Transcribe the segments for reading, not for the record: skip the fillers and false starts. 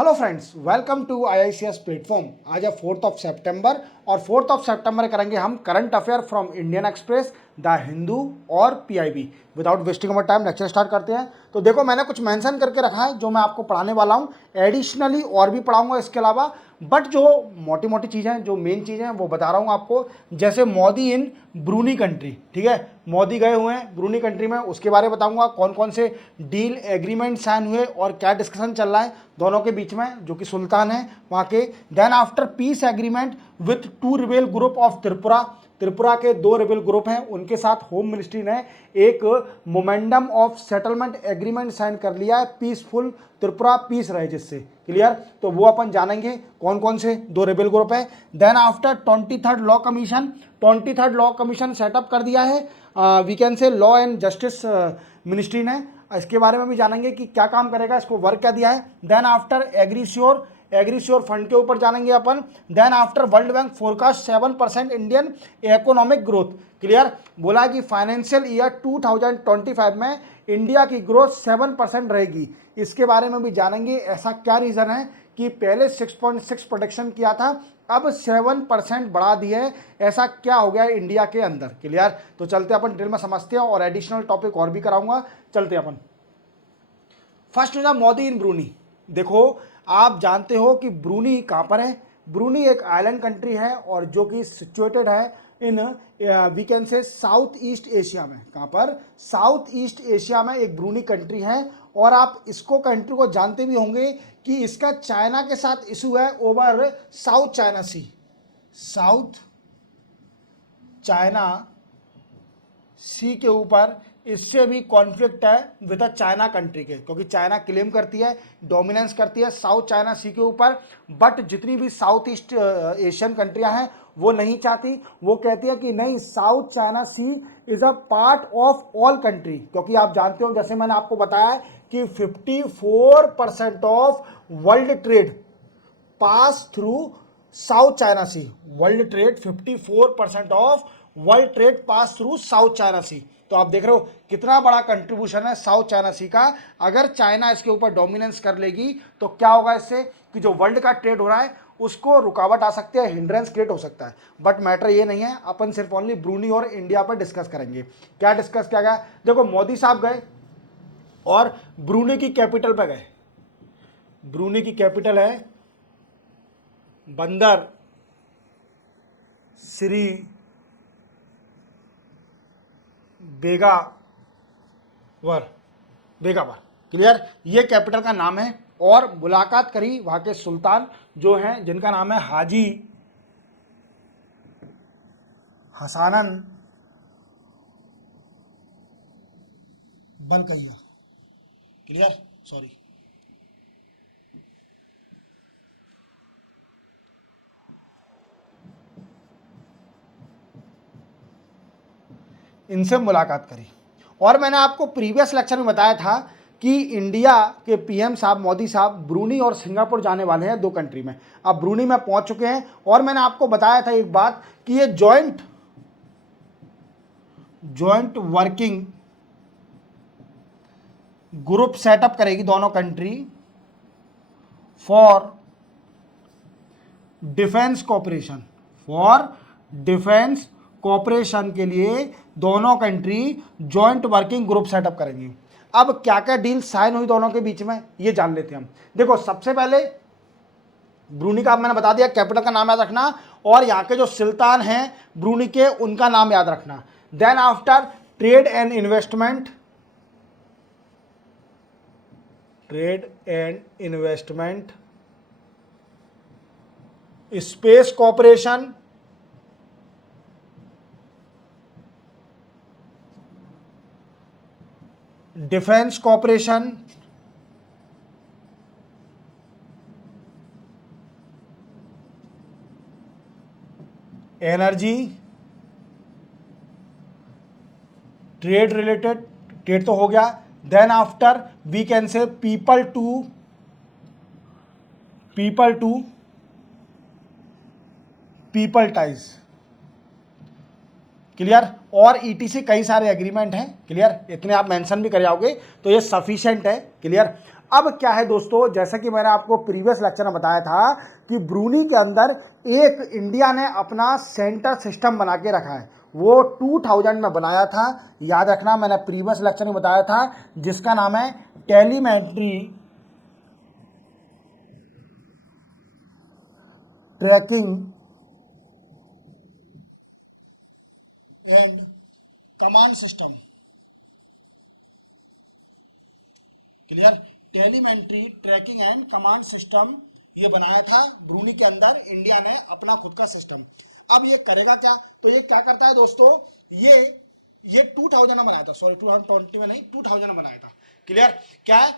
Hello friends, welcome to IICS platform. आज है 4 सितंबर और 4 सितंबर करेंगे हम current affair from Indian Express, the Hindu और PIB। Without wasting our time lecture start करते हैं। तो देखो, मैंने कुछ मेंशन करके रखा है जो मैं आपको पढ़ाने वाला हूँ। एडिशनली और भी पढ़ाऊंगा इसके अलावा, बट जो मोटी मोटी चीज़ें, जो मेन चीज़ें हैं वो बता रहा हूँ आपको। जैसे मोदी इन ब्रूनी कंट्री, ठीक है, मोदी गए हुए हैं ब्रूनी कंट्री में, उसके बारे में बताऊंगा। कौन कौन से डील एग्रीमेंट साइन हुए और क्या डिस्कशन चल रहा है दोनों के बीच में, जो कि सुल्तान है वहाँ के। Then after peace agreement with 2 rebel group of Tripura. Tripura के 2 रिबेल ग्रुप हैं, उनके साथ होम मिनिस्ट्री ने एक मोमेंडम ऑफ सेटलमेंट एग्रीमेंट साइन कर लिया है, पीसफुल त्रिपुरा पीस रहे जिससे। क्लियर? तो वो अपन जानेंगे कौन कौन से 2 रिबेल ग्रुप है। Then after 23rd law commission, 23rd law commission setup कर दिया है we can say law and justice ministry ने। इसके बारे में भी जानेंगे कि क्या काम करेगा, इसको वर्क क्या दिया है। देन आफ्टर एग्रीश्योर फंड के ऊपर जानेंगे अपन। Then after world bank forecast 7% Indian economic growth. Clear? बोला कि फाइनेंशियल ईयर 2025 में इंडिया की ग्रोथ 7% रहेगी। इसके बारे में भी जानेंगे, ऐसा क्या रीज़न है कि पहले 6.6 प्रोडक्शन किया था, अब 7% बढ़ा दिए, ऐसा क्या हो गया इंडिया के अंदर। क्लियर? तो चलते अपन डिटेल में समझते हैं और एडिशनल टॉपिक और भी कराऊंगा। चलते अपन फर्स्ट हो जा मोदी इन ब्रूनी। देखो, आप जानते हो कि ब्रूनी कहाँ पर है। ब्रूनी एक आइलैंड कंट्री है और जो कि सिचुएटेड है in we can say South East Asia में। कहाँ पर? साउथ ईस्ट एशिया में एक ब्रूनी कंट्री है। और आप इसको कंट्री को जानते भी होंगे कि इसका चाइना के साथ इशू है ओवर साउथ चाइना सी। साउथ चाइना सी के ऊपर इससे भी कॉन्फ्लिक्ट है विद चाइना कंट्री के, क्योंकि चाइना क्लेम करती है, डोमिनेंस करती है साउथ चाइना सी के ऊपर। बट जितनी भी साउथ ईस्ट एशियन कंट्रियां हैं वो नहीं चाहती। वो कहती है कि नहीं, South China Sea is a part of all country. क्योंकि आप जानते हो, जैसे मैंने आपको बताया कि 54% of world trade pass through South China Sea. World trade 54% of world trade pass through South China Sea. तो आप देख रहे हो कितना बड़ा कंट्रीब्यूशन है साउथ चाइना सी का। अगर चाइना इसके ऊपर डोमिनेंस कर लेगी तो क्या होगा इससे कि जो वर्ल्ड का ट्रेड हो रहा है उसको रुकावट आ सकती है, हिंड्रेंस क्रिएट हो सकता है। बट मैटर ये नहीं है, अपन सिर्फ ओनली ब्रूनी और इंडिया पर डिस्कस करेंगे। क्या डिस्कस किया गया? देखो, मोदी साहब गए और ब्रूनी की कैपिटल पे गए। ब्रूनी की कैपिटल है बंदर श्री बेगावर। बेगावर। क्लियर? ये कैपिटल का नाम है। और मुलाकात करी वहां के सुल्तान जो हैं, जिनका नाम है हाजी हसानन बलकैया। क्लियर? सॉरी, इनसे मुलाकात करी। और मैंने आपको प्रीवियस लेक्चर में बताया था कि इंडिया के PM साहब, मोदी साहब, ब्रूनी और सिंगापुर जाने वाले हैं 2 कंट्री में। अब ब्रूनी में पहुंच चुके हैं और मैंने आपको बताया था एक बात कि ये जॉइंट वर्किंग ग्रुप सेटअप करेगी दोनों country for defence cooperation. For defence cooperation के लिए दोनों country joint working group setup करेंगी। अब क्या क्या डील साइन हुई दोनों के बीच में ये जान लेते हैं हम। देखो, सबसे पहले ब्रूनी का मैंने बता दिया, कैपिटल का नाम याद रखना, और यहाँ के जो सुल्तान हैं ब्रूनी के, उनका नाम याद रखना। Then after trade and investment, space cooperation, defence cooperation, energy, trade related, trade तो हो गया। Then after we can say people to people ties. Clear? और ETC कई सारे एग्रीमेंट हैं। क्लियर? इतने आप मेंशन भी कर जाओगे तो ये सफिशिएंट है। क्लियर? अब क्या है दोस्तों, जैसा कि मैंने आपको प्रीवियस लेक्चर में बताया था कि ब्रूनी के अंदर एक इंडिया ने अपना सेंटर सिस्टम बना के रखा है, वो 2000 में बनाया था। याद रखना, मैंने प्रीवियस लेक्चर में बताया था, जिसका नाम है telemetry tracking and command system. Clear? Telemetry tracking and command system ये बनाया था ब्रूनी के अंदर इंडिया ने अपना खुद का सिस्टम। अब ये करेगा क्या? तो ये क्या करता है दोस्तों, ये 2000 में बनाया था, सॉरी 2020 में नहीं, 2000 में बनाया था। क्लियर? क्या?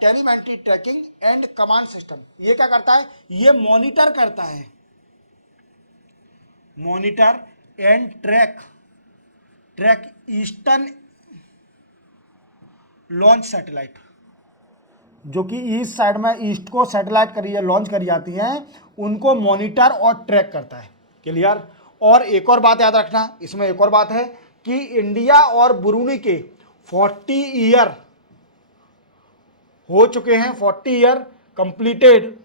Telemetry tracking and command system ये क्या करता है, ये मॉनिटर करता है, monitor and track eastern launch satellite, जो कि ईस्ट साइड में ईस्ट को सैटेलाइट करी लॉन्च करी जाती हैं, उनको मॉनिटर और ट्रैक करता है। क्लियर? और एक और बात याद रखना, इसमें एक और बात है कि इंडिया और ब्रूनी के 40 ईयर हो चुके हैं, 40 year completed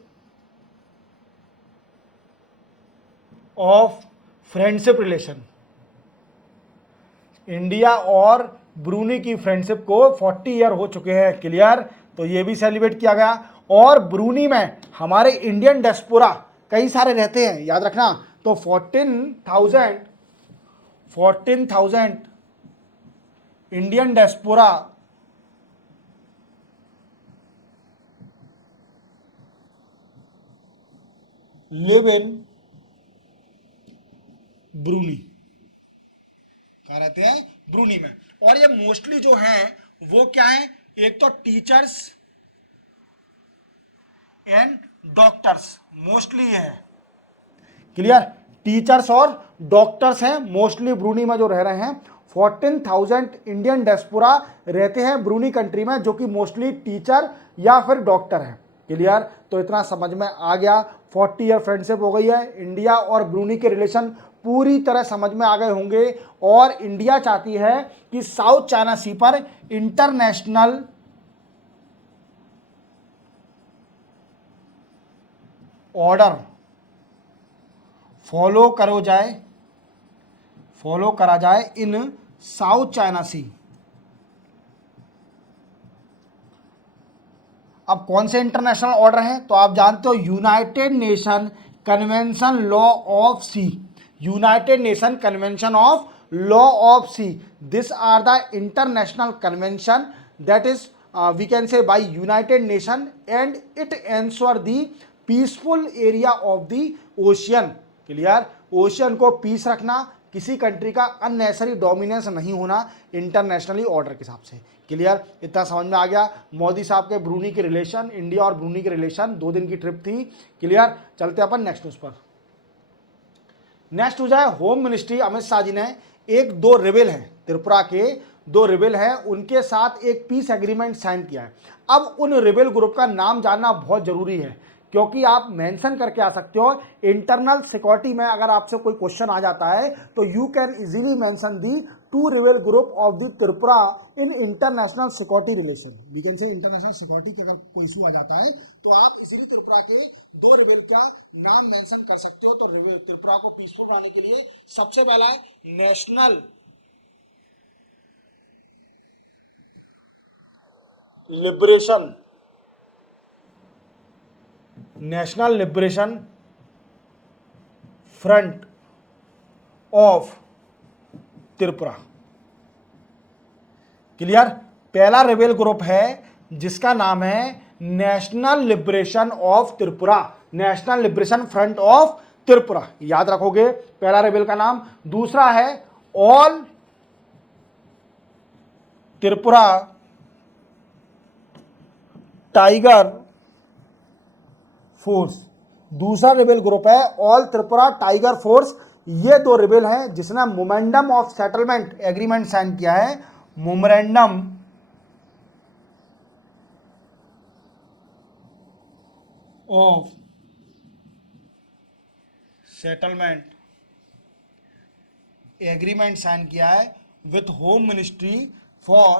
of friendship relation. India और ब्रूनी की फ्रेंडशिप को 40 ईयर हो चुके हैं। क्लियर? तो ये भी सेलिब्रेट किया गया। और ब्रूनी में हमारे इंडियन डियास्पोरा कई सारे रहते हैं, याद रखना। तो 14,000 Indian diaspora live in Bruny, कहाँ रहते हैं? ब्रूनी में। और ये मोस्टली जो हैं वो क्या है, एक तो टीचर्स एंड डॉक्टर्स, मोस्टली ये है। क्लियर? टीचर्स और डॉक्टर्स हैं मोस्टली ब्रूनी में जो रह रहे हैं। 14,000 इंडियन डियास्पोरा रहते हैं ब्रूनी कंट्री में, जो कि मोस्टली टीचर या फिर डॉक्टर हैं। क्लियर? तो इतना समझ में आ गया। 40 ईयर फ्रेंडशिप हो गई है, इंडिया और ब्रूनी के रिलेशन पूरी तरह समझ में आ गए होंगे। और इंडिया चाहती है कि साउथ चाइना सी पर इंटरनेशनल ऑर्डर फॉलो करा जाए इन साउथ चाइना सी। अब कौन से इंटरनेशनल ऑर्डर हैं? तो आप जानते हो, United Nation convention law of sea, United Nation convention of law of sea, this are the international convention that is we can say by United Nation and it ensure the peaceful area of the ocean. Clear? Ocean को peace रखना, किसी country का unnecessary dominance नहीं होना internationally order के हिसाब से। Clear? इतना समझ में आ गया। मोदी साहब के ब्रूनी के रिलेशन, इंडिया और ब्रूनी के रिलेशन, 2 दिन की ट्रिप थी। क्लियर? चलते अपन नेक्स्ट न्यूज पर। नेक्स्ट हो जाए, होम मिनिस्ट्री अमित शाह जी ने एक 2 रिबेल हैं, त्रिपुरा के 2 रिबेल हैं, उनके साथ एक पीस एग्रीमेंट साइन किया है। अब उन रिबेल ग्रुप का नाम जानना बहुत जरूरी है, क्योंकि आप मेंशन करके आ सकते हो इंटरनल सिक्योरिटी में। अगर आपसे कोई क्वेश्चन आ जाता है तो you can easily mention the 2 rebel group of the Tripura in international security relation. We can say international security का अगर कोई इशू आ जाता है तो आप इसीलिए त्रिपुरा के 2 रिबेल का नाम मेंशन कर सकते हो। तो त्रिपुरा को पीसफुल बनाने के लिए सबसे पहला national liberation front of Tripura. Clear? पहला रेबेल ग्रुप है जिसका नाम है national liberation of Tripura, national liberation front of Tripura. याद रखोगे पहला रेबेल का नाम। दूसरा है ऑल त्रिपुरा टाइगर फोर्स, दूसरा रेबेल ग्रुप है ऑल त्रिपुरा टाइगर फोर्स। ये 2 रेबेल हैं जिसने मोमेंडम ऑफ सेटलमेंट एग्रीमेंट साइन किया है, मोमेंडम ऑफ सेटलमेंट एग्रीमेंट साइन किया है with home ministry for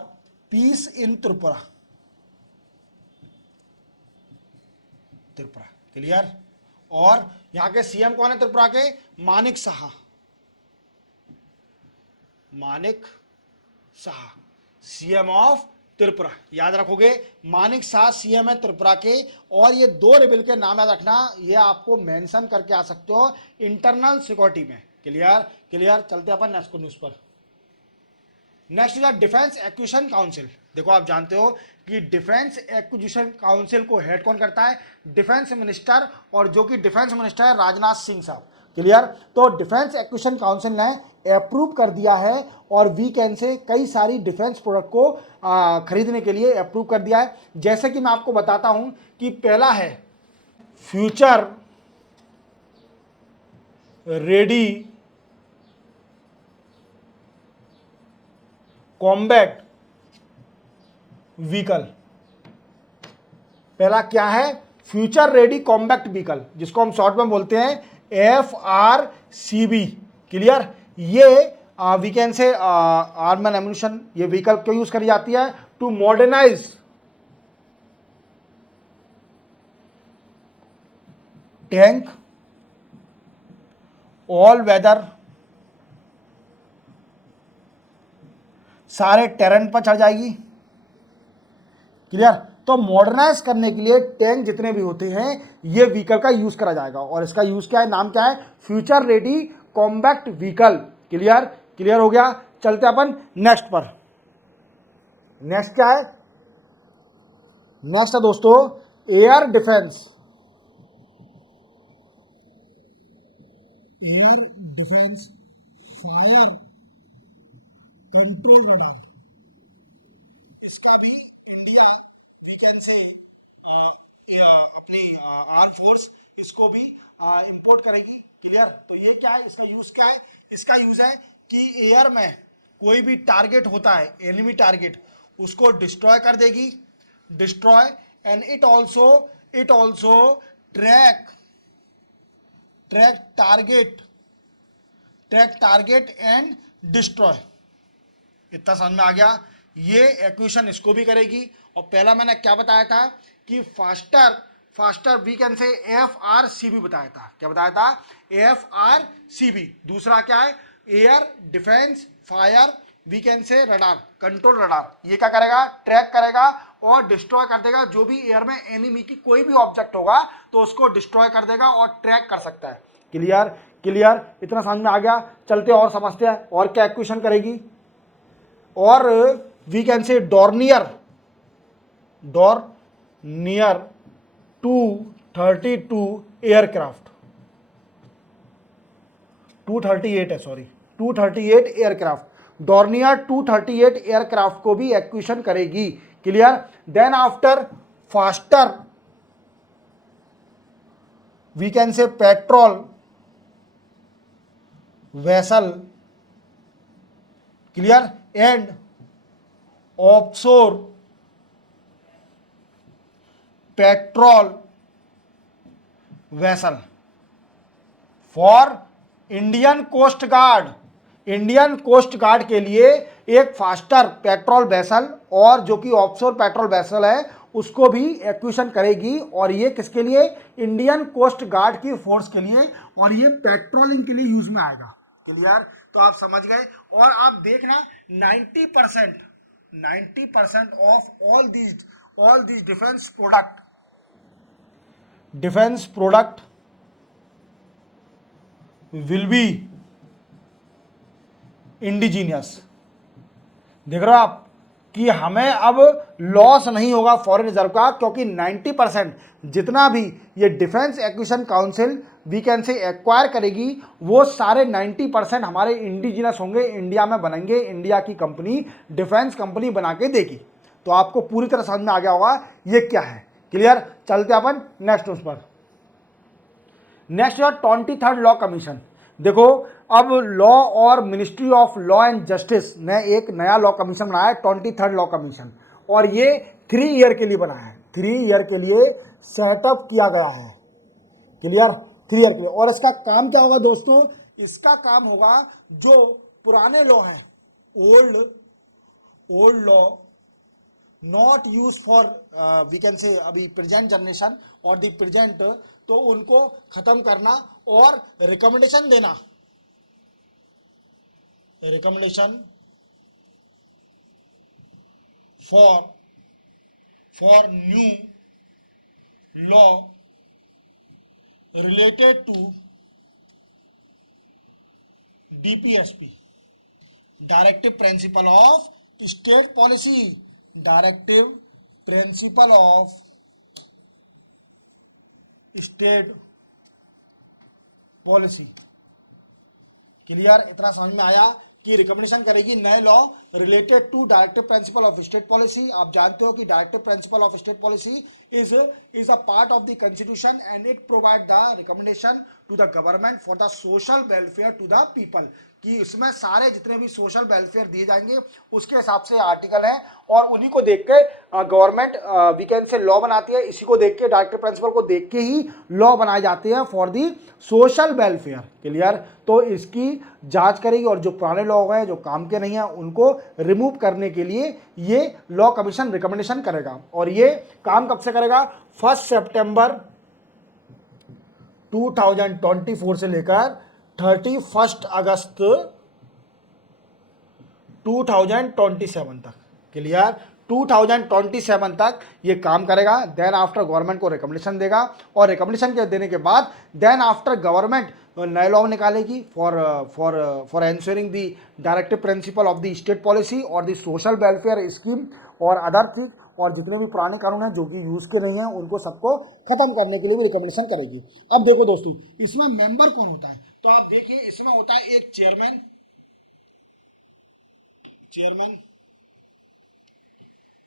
piece in Tripura. Tripura. Clear. और यहां के सीएम कौन है त्रिपुरा के? मानिक साहा। मानिक शाह सीएम ऑफ त्रिपुरा, याद रखोगे। मानिक शाह सीएम है त्रिपुरा के। और ये दो रेबल के नाम याद रखना, ये आपको मेंशन करके आ सकते हो इंटरनल सिक्योरिटी में। Clear clear. चलते अपन नेक्स्ट न्यूज पर। Next is defence acquisition council. देखो आप जानते हो कि डिफेंस एक्विजिशन काउंसिल को हेड कौन करता है? डिफेंस मिनिस्टर, और जो कि डिफेंस मिनिस्टर है राजनाथ सिंह साहब। क्लियर। तो डिफेंस एक्विजिशन काउंसिल ने अप्रूव कर दिया है और वीकेंड से कई सारी डिफेंस प्रोडक्ट को खरीदने के लिए अप्रूव कर दिया है। जैसे कि मैं आपको बताता हूं कि पहला है फ्यूचर रेडी कॉम्बैट व्हीकल। पहला क्या है? फ्यूचर रेडी कॉम्बैक्ट व्हीकल, जिसको हम शॉर्ट में बोलते हैं FRCV। क्लियर। ये वीकेंड से आर्म एंड एम्यूनिशन, ये व्हीकल क्यों यूज करी जाती है? To modernize tank, all weather, सारे टेरेन पर चढ़ जाएगी। क्लियर। तो मॉडर्नाइज करने के लिए टैंक जितने भी होते हैं ये व्हीकल का यूज करा जाएगा। और इसका यूज क्या है? नाम क्या है? Future ready combat vehicle. Clear clear हो गया। चलते अपन नेक्स्ट पर। नेक्स्ट क्या है? नेक्स्ट है दोस्तों air defence. Air defence fire control radar. इसका भी इंडिया वीकेंड से अपनी आर्म फोर्स इसको भी इंपोर्ट करेगी। क्लियर। तो ये क्या है? इसका यूज क्या है? इसका यूज है कि एयर में कोई भी टारगेट होता है, एनिमी टारगेट, उसको डिस्ट्रॉय कर देगी। Destroy and it also track target and destroy. इतना समझ में आ गया। ये एक्विजिशन इसको भी करेगी। और पहला मैंने क्या बताया था कि फास्टर वीकेंड से FRCV बताया था। क्या बताया था? FRCV। दूसरा क्या है? एयर डिफेंस फायर वीकेंड से रडार, कंट्रोल रडार। ये क्या करेगा? ट्रैक करेगा और डिस्ट्रॉय कर देगा। जो भी एयर में एनिमी की कोई भी ऑब्जेक्ट होगा तो उसको डिस्ट्रॉय कर देगा और ट्रैक कर सकता है। Clear clear. इतना समझ में आ गया। चलते और समझते हैं और क्या एक्विजिशन करेगी। और we can say Dornier 232 aircraft, 238 है, सॉरी 238 एयरक्राफ्ट। डॉर्नियर 238 एयरक्राफ्ट को भी एक्विजिशन करेगी। Clear. Then after faster we can say patrol vessel. Clear. And offshore patrol vessel for Indian Coast Guard. Indian Coast Guard के लिए एक faster patrol vessel और जो कि ऑफशोर पेट्रोल वेसल है उसको भी एक्विजिशन करेगी। और ये किसके लिए? इंडियन कोस्ट गार्ड की फोर्स के लिए। और ये पेट्रोलिंग के लिए यूज में आएगा। क्लियर। तो आप समझ गए। और आप देखना 90% of all these defence product will be indigenous. देख रहे हो आप कि हमें अब लॉस नहीं होगा फॉरेन रिजर्व का, क्योंकि 90% जितना भी ये डिफेंस एक्विजिशन काउंसिल वीकेंड से एक्वायर करेगी वो सारे 90% हमारे इंडिजीनियस होंगे, इंडिया में बनेंगे। इंडिया की कंपनी डिफेंस कंपनी बना के देगी। तो आपको पूरी तरह समझ में आ गया होगा ये क्या है। क्लियर। चलते अपन नेक्स्ट उस पर। Next 23rd law commission. देखो अब लॉ और ministry of law and justice ने एक नया लॉ कमीशन बनाया है, 23rd लॉ कमीशन। और ये 3 ईयर के लिए बना है, 3 ईयर के लिए सेटअप किया गया है। क्लियर। 3 ईयर के लिए। और इसका काम क्या होगा दोस्तों? इसका काम होगा जो पुराने लॉ हैं, old law not use for we can say अभी प्रेजेंट जनरेशन, और द प्रेजेंट, तो उनको खत्म करना और रिकमेंडेशन देना, recommendation for new law related to DPSP, Directive Principle of State Policy, Directive Principle of State Policy। क्लियर? इतना समझ में आया कि रिकमेंडेशन करेगी नए law related to directive principle of state policy. आप जानते हो कि directive principle of state policy is a part of the constitution and it provide the recommendation to the government for the social welfare to the people, कि इसमें सारे जितने भी social welfare दिए जाएंगे उसके हिसाब से आर्टिकल है, और उन्हीं को देख के government we can say law बनाती है। इसी को देख के, डायरेक्टिव प्रिंसिपल को देख के ही लॉ बनाए जाते हैं for the social welfare. Clear? तो इसकी जांच करेगी और जो पुराने लॉ हैं जो काम के नहीं है उनको रिमूव करने के लिए ये लॉ कमीशन रिकमेंडेशन करेगा। और ये काम कब से करेगा? 1 सितंबर 2024 से लेकर 31 अगस्त 2027 तक। क्लियर? 2027 तक ये काम करेगा। देन आफ्टर गवर्नमेंट को रिकमेंडेशन देगा, और रिकमेंडेशन के देने के बाद देन आफ्टर गवर्नमेंट नए लॉ निकालेगी for ensuring the directive principle of the state policy और द सोशल वेलफेयर स्कीम और अदर चीज, और जितने भी पुराने कानून हैं जो कि यूज के नहीं हैं उनको सबको खत्म करने के लिए भी रिकमेंडेशन करेगी। अब देखो दोस्तों, इसमें मेंबर कौन होता है? तो आप देखिए, इसमें होता है एक chairman,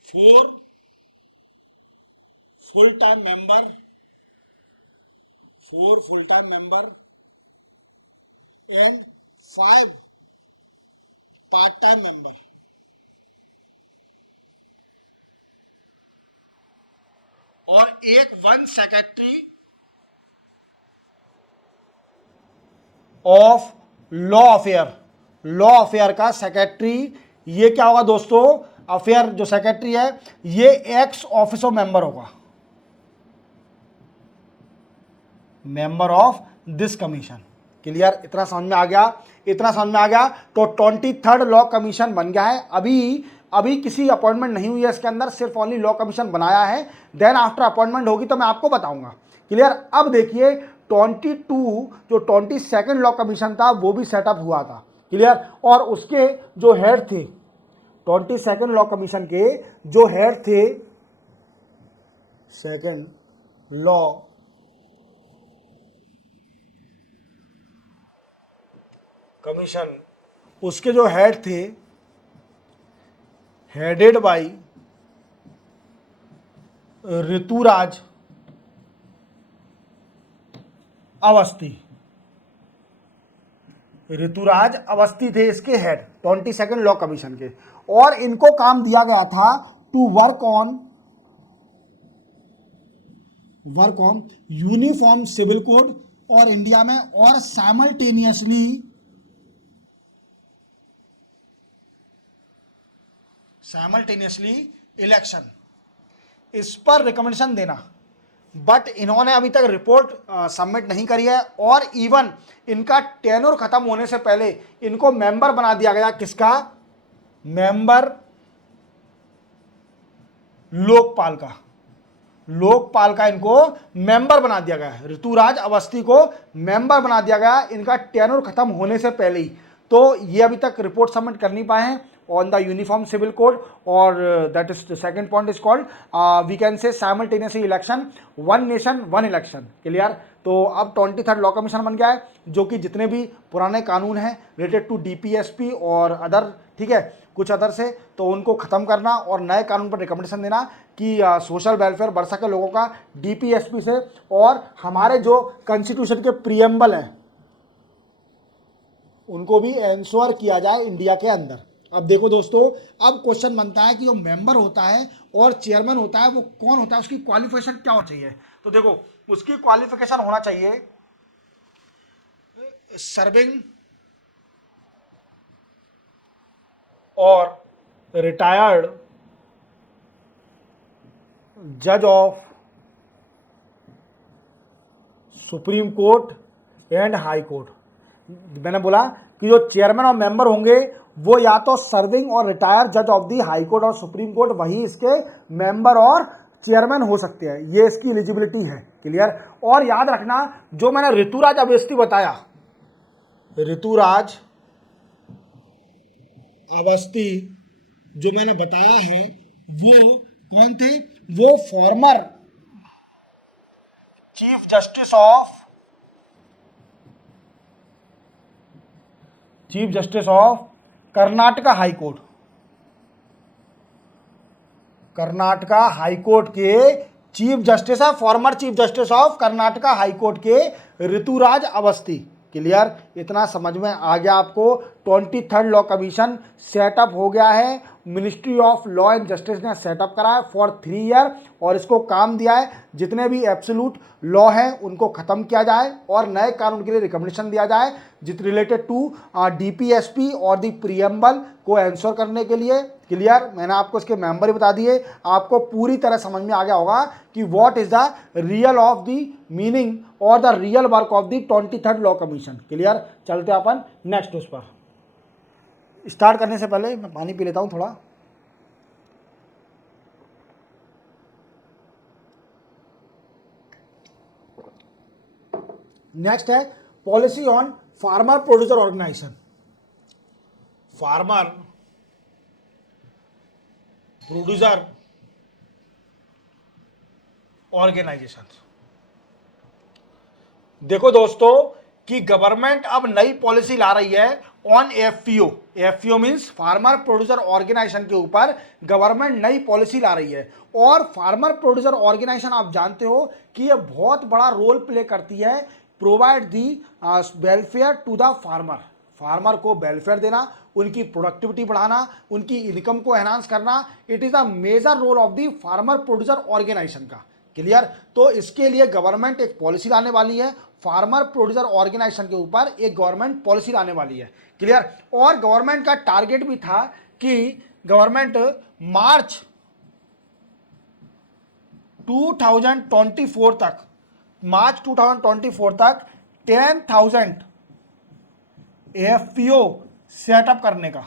4 full time member, 4 full time member and 5 part time member. और एक 1 secretary of law affair, law affair का सेक्रेटरी। ये क्या होगा दोस्तों? अफेयर जो सेक्रेटरी है ये एक्स ऑफिसो मेंबर होगा, member of this commission. Clear? इतना समझ में आ गया? इतना समझ में आ गया? तो 23rd लॉ कमीशन बन गया है। अभी किसी अपॉइंटमेंट नहीं हुई है इसके अंदर, सिर्फ ओनली लॉ कमीशन बनाया है। देन आफ्टर अपॉइंटमेंट होगी तो मैं आपको बताऊंगा। क्लियर? अब देखिए 22 जो 22nd लॉ कमीशन था वो भी सेटअप हुआ था। क्लियर? और उसके जो हेड थे, 22nd लॉ कमीशन के जो हेड थे, सेकंड लॉ कमीशन, उसके जो हेड थे, हेडेड बाई ऋतुराज अवस्थी। ऋतुराज अवस्थी थे इसके हेड 22nd लॉ कमीशन के, और इनको काम दिया गया था to work on uniform civil code और इंडिया में, और साइमल्टेनियसली इलेक्शन, इस पर रिकमेंडेशन देना। बट इन्होंने अभी तक रिपोर्ट सबमिट नहीं करी है, और इवन इनका टेन्योर खत्म होने से पहले इनको मेंबर बना दिया गया। किसका? मेंबर लोकपाल का इनको मेंबर बना दिया गया है। ऋतुराज अवस्थी को मेंबर बना दिया गया इनका टेन्योर खत्म होने से पहले ही। तो ये अभी तक रिपोर्ट सबमिट कर नहीं पाए हैं on the uniform civil code, और that is the second point is called we can say simultaneous election, one nation one election. Clear? तो अब 23rd लॉ कमीशन बन गया है, जो कि जितने भी पुराने कानून हैं रिलेटेड टू डीपीएसपी और अदर, ठीक है, कुछ अदर से, तो उनको खत्म करना और नए कानून पर रिकमेंडेशन देना कि सोशल वेलफेयर बढ़ सके लोगों का डीपीएसपी से, और हमारे जो कॉन्स्टिट्यूशन के प्रीएम्बल हैं उनको भी एंश्योर किया जाए इंडिया के अंदर। अब देखो दोस्तों, अब क्वेश्चन बनता है कि जो मेंबर होता है और चेयरमैन होता है वो कौन होता है, उसकी क्वालिफिकेशन क्या होनी चाहिए? तो देखो, उसकी क्वालिफिकेशन होना चाहिए सर्विंग और रिटायर्ड जज of supreme court and high court. मैंने बोला कि जो चेयरमैन और मेंबर होंगे वो या तो सर्विंग और रिटायर्ड जज ऑफ दी हाई कोर्ट और सुप्रीम कोर्ट, वही इसके मेंबर और चेयरमैन हो सकते हैं। ये इसकी एलिजिबिलिटी है। क्लियर। और याद रखना जो मैंने ऋतुराज अवस्थी बताया, ऋतुराज अवस्थी जो मैंने बताया है वो कौन थे? वो former chief justice of Karnataka high court, Karnataka high court के चीफ जस्टिस है, former chief justice of Karnataka high court के ऋतुराज अवस्थी। क्लियर। इतना समझ में आ गया आपको। 23rd लॉ कमीशन सेटअप हो गया है, ministry of law and justice ने सेटअप करा है फॉर 3 ईयर और इसको काम दिया है जितने भी एब्सोल्यूट लॉ हैं उनको ख़त्म किया जाए और नए कानून के लिए रिकमेंडेशन दिया जाए जित रिलेटेड टू DPSP और दी प्रीएम्बल को एंश्योर करने के लिए। क्लियर। मैंने आपको इसके मेंबर ही बता दिए, आपको पूरी तरह समझ में आ गया होगा कि what is the real of the meaning और the real work of the 23rd law commission. Clear. चलते अपन नेक्स्ट उस पर। स्टार्ट करने से पहले मैं पानी पी लेता हूं थोड़ा। नेक्स्ट है policy on farmer producer organisation. Farmer producer organisation. देखो दोस्तों कि गवर्नमेंट अब नई पॉलिसी ला रही है on FPO. FPO means farmer producer organisation के ऊपर गवर्नमेंट नई पॉलिसी ला रही है। और फार्मर प्रोड्यूसर ऑर्गेनाइजेशन आप जानते हो कि ये बहुत बड़ा रोल प्ले करती है, provide the welfare to the farmer. Farmer को वेलफेयर देना, उनकी प्रोडक्टिविटी बढ़ाना, उनकी इनकम को एनहांस करना, it is a major role of the farmer producer organisation का। क्लियर। तो इसके लिए गवर्नमेंट एक पॉलिसी लाने वाली है, फार्मर प्रोड्यूसर ऑर्गेनाइजेशन के ऊपर एक गवर्नमेंट पॉलिसी लाने वाली है। क्लियर। और गवर्नमेंट का टारगेट भी था कि गवर्नमेंट मार्च 2024 तक, मार्च 2024 तक 10,000 एफपीओ सेटअप करने का।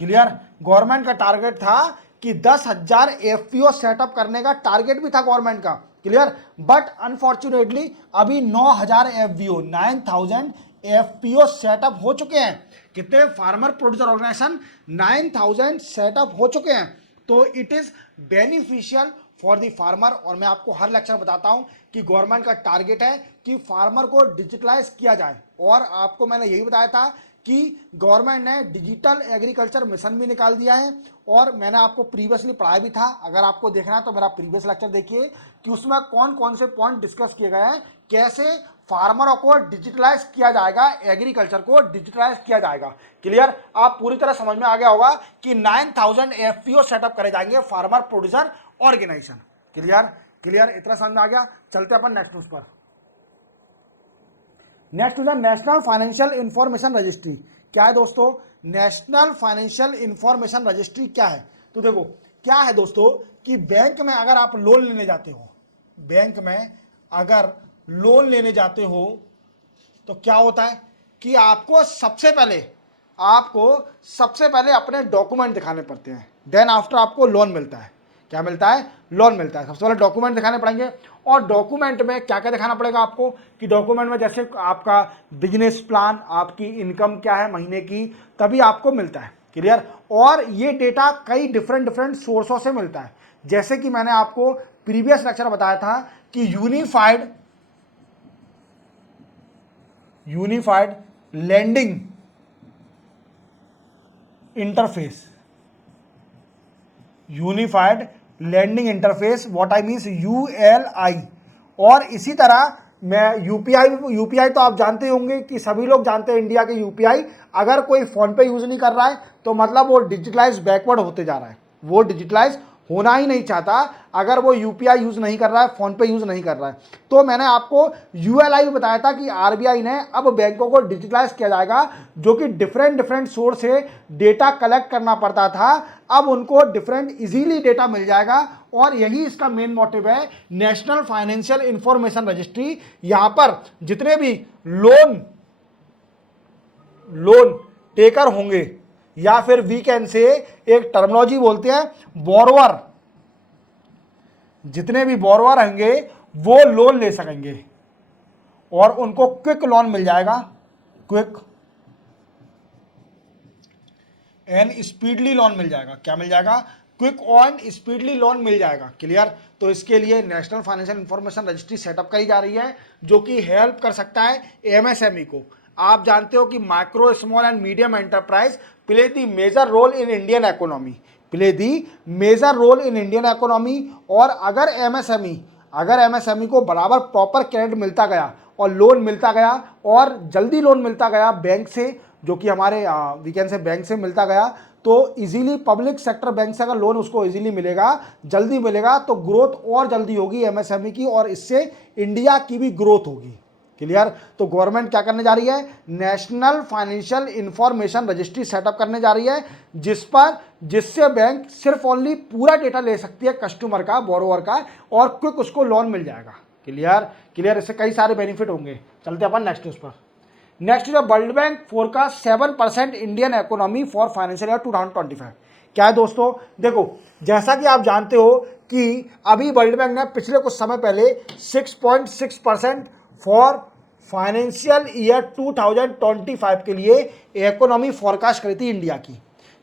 क्लियर। गवर्नमेंट का टारगेट था कि 10,000 एफपीओ सेटअप करने का टारगेट भी था गवर्नमेंट का। क्लियर। बट अनफॉर्चुनेटली अभी 9,000 एफपीओ 9,000 एफपीओ सेटअप हो चुके हैं। कितने? फार्मर प्रोड्यूसर ऑर्गेनाइजेशन 9,000 सेटअप हो चुके हैं। तो it is beneficial for the farmer. और मैं आपको हर लेक्चर बताता हूं कि गवर्नमेंट का टारगेट है कि फार्मर को डिजिटलाइज किया जाए। और आपको मैंने यही बताया था कि गवर्नमेंट ने डिजिटल एग्रीकल्चर मिशन भी निकाल दिया है। और मैंने आपको प्रीवियसली पढ़ाया भी था, अगर आपको देखना है तो मेरा प्रीवियस लेक्चर देखिए कि उसमें कौन कौन से पॉइंट डिस्कस किए गए हैं, कैसे फार्मरों को डिजिटलाइज किया जाएगा, एग्रीकल्चर को डिजिटलाइज किया जाएगा। क्लियर। आप पूरी तरह समझ में आ गया होगा कि 9,000 एफपीओ सेटअप करे जाएंगे farmer producer organisation. Clear. Clear. इतना समझ में आ गया। चलते अपन नेक्स्ट न्यूज पर। नेक्स्ट न्यूज है नेशनल फाइनेंशियल इंफॉर्मेशन रजिस्ट्री। क्या है दोस्तों? नेशनल फाइनेंशियल इंफॉर्मेशन रजिस्ट्री क्या है? तो देखो क्या है दोस्तों कि बैंक में अगर आप लोन लेने जाते हो, बैंक में अगर लोन लेने जाते हो तो क्या होता है कि आपको सबसे पहले अपने डॉक्यूमेंट दिखाने पड़ते हैं, देन आफ्टर आपको लोन मिलता है। क्या मिलता है? लोन मिलता है। सबसे पहले डॉक्यूमेंट दिखाने पड़ेंगे। और डॉक्यूमेंट में क्या क्या दिखाना पड़ेगा आपको कि डॉक्यूमेंट में जैसे आपका बिजनेस प्लान, आपकी इनकम क्या है महीने की, तभी आपको मिलता है। क्लियर। और ये डेटा कई डिफरेंट सोर्सों से मिलता है। जैसे कि मैंने आपको प्रीवियस लेक्चर बताया था कि unified landing interface, unified landing interface, what I means ULI। और इसी तरह मैं यूपीआई तो आप जानते होंगे कि सभी लोग जानते हैं इंडिया के यूपीआई। अगर कोई फोन पे यूज नहीं कर रहा है तो मतलब वो डिजिटलाइज बैकवर्ड होते जा रहा है, वो डिजिटलाइज होना ही नहीं चाहता अगर वो यूपीआई यूज़ नहीं कर रहा है, फ़ोन पे यूज़ नहीं कर रहा है। तो मैंने आपको यूएलआई भी बताया था कि आरबीआई ने अब बैंकों को डिजिटलाइज किया जाएगा, जो कि डिफरेंट डिफरेंट सोर्स से डेटा कलेक्ट करना पड़ता था, अब उनको डिफरेंट इजीली डेटा मिल जाएगा। और यही इसका मेन मोटिव है, नेशनल फाइनेंशियल इंफॉर्मेशन रजिस्ट्री। यहाँ पर जितने भी लोन टेकर होंगे, या फिर वी कैन से एक टर्मिनोलॉजी बोलते हैं बोरोवर, जितने भी बोरोवर होंगे वो लोन ले सकेंगे और उनको क्विक लोन मिल जाएगा, क्विक एंड स्पीडली लोन मिल जाएगा। क्या मिल जाएगा? क्विक एंड स्पीडली लोन मिल जाएगा। क्लियर? तो इसके लिए national financial information registry setup करी जा रही है, जो कि हेल्प कर सकता है एमएसएमई को। आप जानते हो कि micro small and medium enterprise play the major role in Indian economy, play the major role in Indian economy. और अगर एमएसएमई को बराबर प्रॉपर क्रेडिट मिलता गया और लोन मिलता गया और जल्दी लोन मिलता गया बैंक से, जो कि हमारे वीकेंड से बैंक से मिलता गया, तो इजीली पब्लिक सेक्टर बैंक से अगर लोन उसको इजीली मिलेगा, जल्दी मिलेगा, तो ग्रोथ और जल्दी होगी एमएसएमई की और इससे इंडिया की भी ग्रोथ होगी। क्लियर? तो गवर्नमेंट क्या करने जा रही है? National financial information registry setup करने जा रही है, जिससे बैंक सिर्फ ओनली पूरा डेटा ले सकती है कस्टमर का, बोरोवर का, और क्विक उसको लोन मिल जाएगा। क्लियर? इससे कई सारे बेनिफिट होंगे। चलते अपन नेक्स्ट न्यूज पर। नेक्स्ट जो world bank forecast 7% Indian economy for financial year 2025। क्या है दोस्तों? देखो, जैसा कि आप जानते हो कि अभी वर्ल्ड बैंक ने पिछले कुछ समय पहले 6.6% फॉर फाइनेंशियल ईयर 2025 के लिए इकोनॉमी फोरकास्ट करी थी इंडिया की,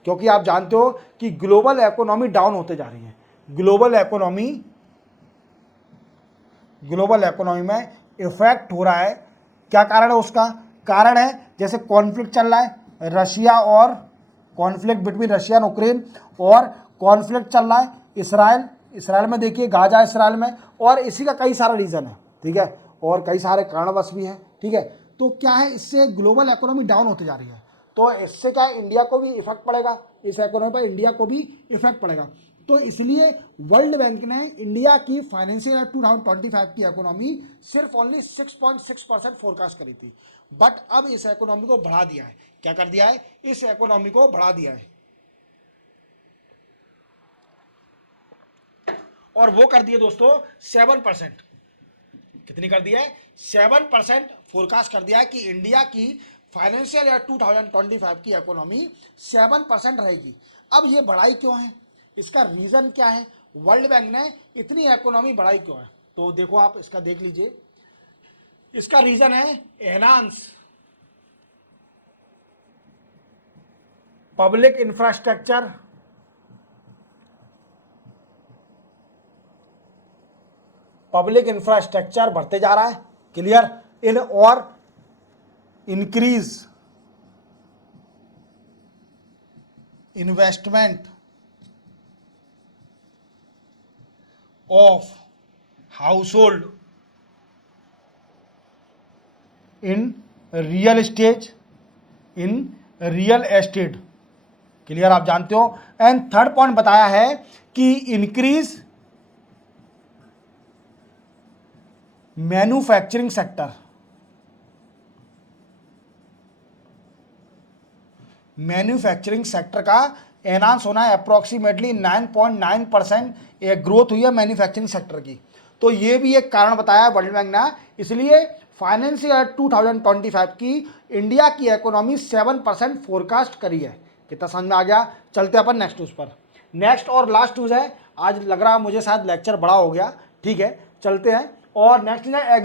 क्योंकि आप जानते हो कि ग्लोबल इकोनॉमी डाउन होते जा रही है। ग्लोबल इकोनॉमी में इफेक्ट हो रहा है। क्या कारण है उसका? कारण है जैसे कॉन्फ्लिक्ट चल रहा है रशिया और conflict between Russia and Ukraine, और कॉन्फ्लिक्ट चल रहा है इसराइल में, देखिए गाजा इसराइल में, और इसी का कई सारा रीज़न है। ठीक है? और कई सारे कारणवश भी हैं। ठीक है? तो क्या है, इससे ग्लोबल इकोनॉमी डाउन होते जा रही है, तो इससे क्या है, इंडिया को भी इफेक्ट पड़ेगा, इस इकोनॉमी पर इंडिया को भी इफेक्ट पड़ेगा। तो इसलिए वर्ल्ड बैंक ने इंडिया की फाइनेंशियल 2025 की इकोनॉमी सिर्फ ओनली 6.6% फोरकास्ट करी थी, बट अब इस इकोनॉमी को बढ़ा दिया है। क्या कर दिया है? इस इकोनॉमी को बढ़ा दिया है, और वो कर दिए दोस्तों 7%। कितनी कर दिया है? 7% फोरकास्ट कर दिया है कि इंडिया की फाइनेंशियल ईयर 2025 की इकोनॉमी 7% रहेगी। अब ये बढ़ाई क्यों है? इसका रीजन क्या है? वर्ल्ड बैंक ने इतनी इकोनॉमी बढ़ाई क्यों है? तो देखो, आप इसका देख लीजिए। इसका रीजन है एनहांस पब्लिक इंफ्रास्ट्रक्चर, बढ़ते जा रहा है। क्लियर? इन और increase investment of household in real estate. Clear? आप जानते हो। एंड थर्ड पॉइंट बताया है कि इंक्रीज मैन्युफैक्चरिंग सेक्टर, का एनहांस होना है। अप्रोक्सीमेटली 9.9% एक ग्रोथ हुई है मैन्युफैक्चरिंग सेक्टर की। तो ये भी एक कारण बताया है वर्ल्ड बैंक ने। इसलिए फाइनेंशियल ईयर 2025 की इंडिया की इकोनॉमी 7% फोरकास्ट करी है। कितना समझ में आ गया? चलते अपन नेक्स्ट न्यूज़ पर। नेक्स्ट और लास्ट न्यूज़ है, आज लग रहा है मुझे शायद लेक्चर बड़ा हो गया। ठीक है, चलते हैं। और नेक्स्ट है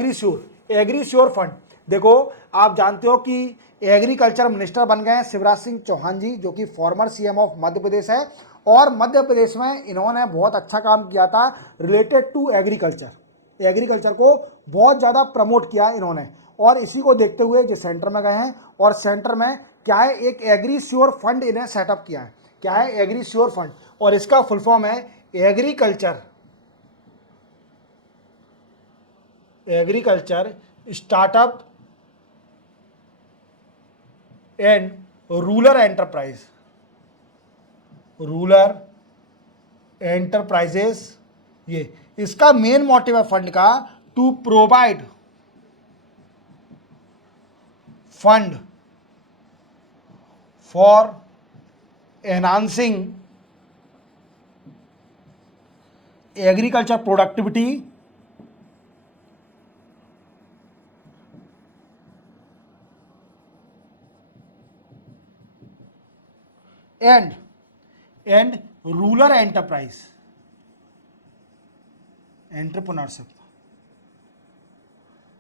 एग्रीश्योर फंड। देखो, आप जानते हो कि एग्रीकल्चर मिनिस्टर बन गए हैं शिवराज सिंह चौहान जी, जो कि farmer CM of Madhya Pradesh है, और मध्य प्रदेश में इन्होंने बहुत अच्छा काम किया था रिलेटेड टू एग्रीकल्चर को बहुत ज़्यादा प्रमोट किया इन्होंने, और इसी को देखते हुए जो सेंटर में गए हैं, और सेंटर में क्या है, एक एग्रीश्योर फंड इन्हें सेटअप किया है। क्या है? एग्रीश्योर फंड, और इसका फुल फॉर्म है agriculture startup and rural enterprises, ये इसका मेन मोटिव है फंड का, to provide fund for enhancing agriculture productivity and rural entrepreneurship.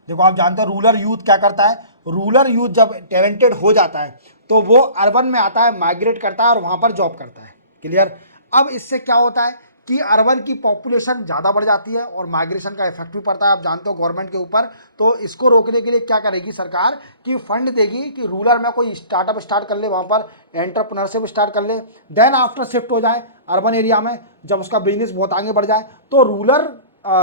देखो आप जानते हैं रूरल यूथ क्या करता है, रूरल यूथ जब टैलेंटेड हो जाता है तो वो अर्बन में आता है, माइग्रेट करता है और वहां पर जॉब करता है। क्लियर। अब इससे क्या होता है कि अर्बन की पॉपुलेशन ज़्यादा बढ़ जाती है और माइग्रेशन का इफेक्ट भी पड़ता है, आप जानते हो गवर्नमेंट के ऊपर। तो इसको रोकने के लिए क्या करेगी सरकार कि फंड देगी कि रूरल में कोई स्टार्टअप स्टार्ट कर ले, वहाँ पर एंटरप्रेन्योरशिप स्टार्ट कर ले, देन आफ्टर शिफ्ट हो जाए अर्बन एरिया में, जब उसका बिजनेस बहुत आगे बढ़ जाए तो रूरल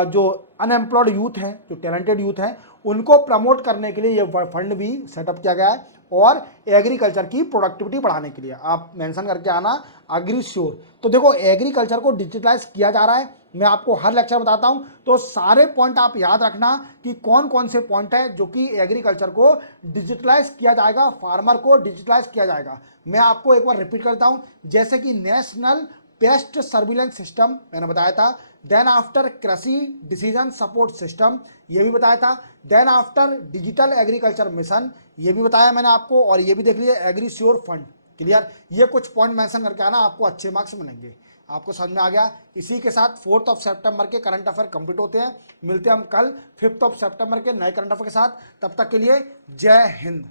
जो अनएम्प्लॉयड यूथ हैं, जो टैलेंटेड यूथ हैं, उनको प्रमोट करने के लिए ये फंड भी सेटअप किया गया है और एग्रीकल्चर की प्रोडक्टिविटी बढ़ाने के लिए। आप मेंशन करके आना एग्रीश्योर। तो देखो एग्रीकल्चर को डिजिटलाइज किया जा रहा है, मैं आपको हर लेक्चर बताता हूं, तो सारे पॉइंट आप याद रखना कि कौन कौन से पॉइंट है जो कि एग्रीकल्चर को डिजिटलाइज किया जाएगा, फार्मर को डिजिटलाइज किया जाएगा। मैं आपको एक बार रिपीट करता हूं, जैसे कि नेशनल पेस्ट सर्विलेंस सिस्टम मैंने बताया था, then after Krishi decision support system ये भी बताया था, then after digital agriculture mission ये भी बताया मैंने आपको, और ये भी देख लीजिए एग्रीश्योर फंड। क्लियर। ये कुछ पॉइंट मेंशन करके आना, आपको अच्छे मार्क्स मिलेंगे। आपको समझ में आ गया। इसी के साथ 4 सितंबर के करंट अफेयर कंप्लीट होते हैं। मिलते हैं हम कल 5 सितंबर के नए करंट अफेयर के साथ। तब तक के लिए जय हिंद।